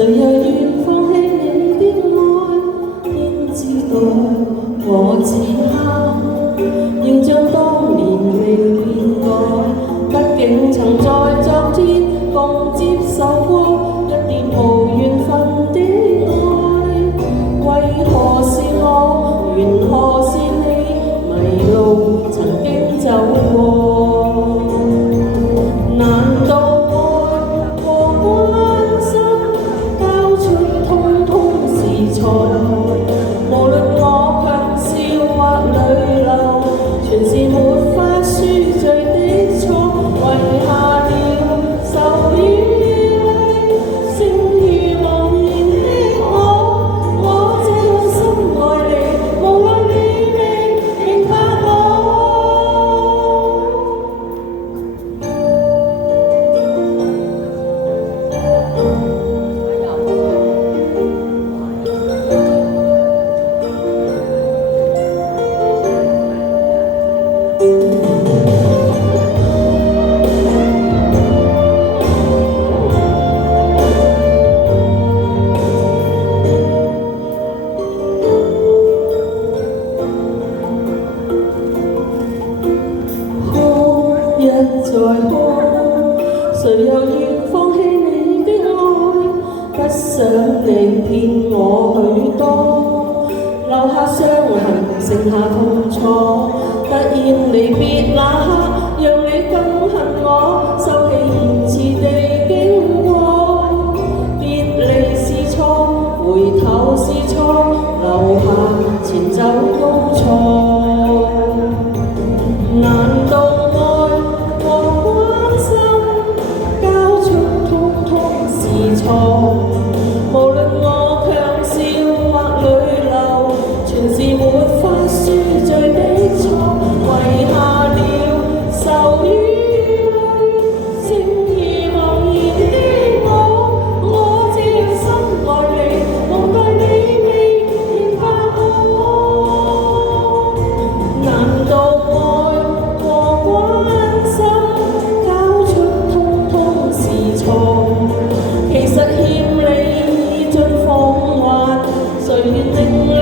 誰又願放棄你的愛？天知道我此刻要將當年未變改，畢竟曾在昨天共接受過一點無緣分的愛。為何是我？緣何是你？迷路曾經走過，難道愛和關心交出通通是錯？無論我強笑或淚流，全是沒法輸罪的錯。遺下了愁與淚，剩餘茫然的我這樣深愛你，無奈你未明白我。一再哭，誰又願放棄你的愛？不想你騙我許多，留下傷痕，剩下痛楚。突然離別那刻，讓你更恨我，收起言辭地經過。別離是錯，回頭是錯，留下前走都錯。難道愛和關心交出通通是錯？無論我強笑或淚流，全是沒法輸罪的錯。遺下了愁與淚，剩餘茫然的我這樣深愛你，無奈你未明白我。難道愛和關心交出通通是錯？其實欠你已盡奉還，誰願令你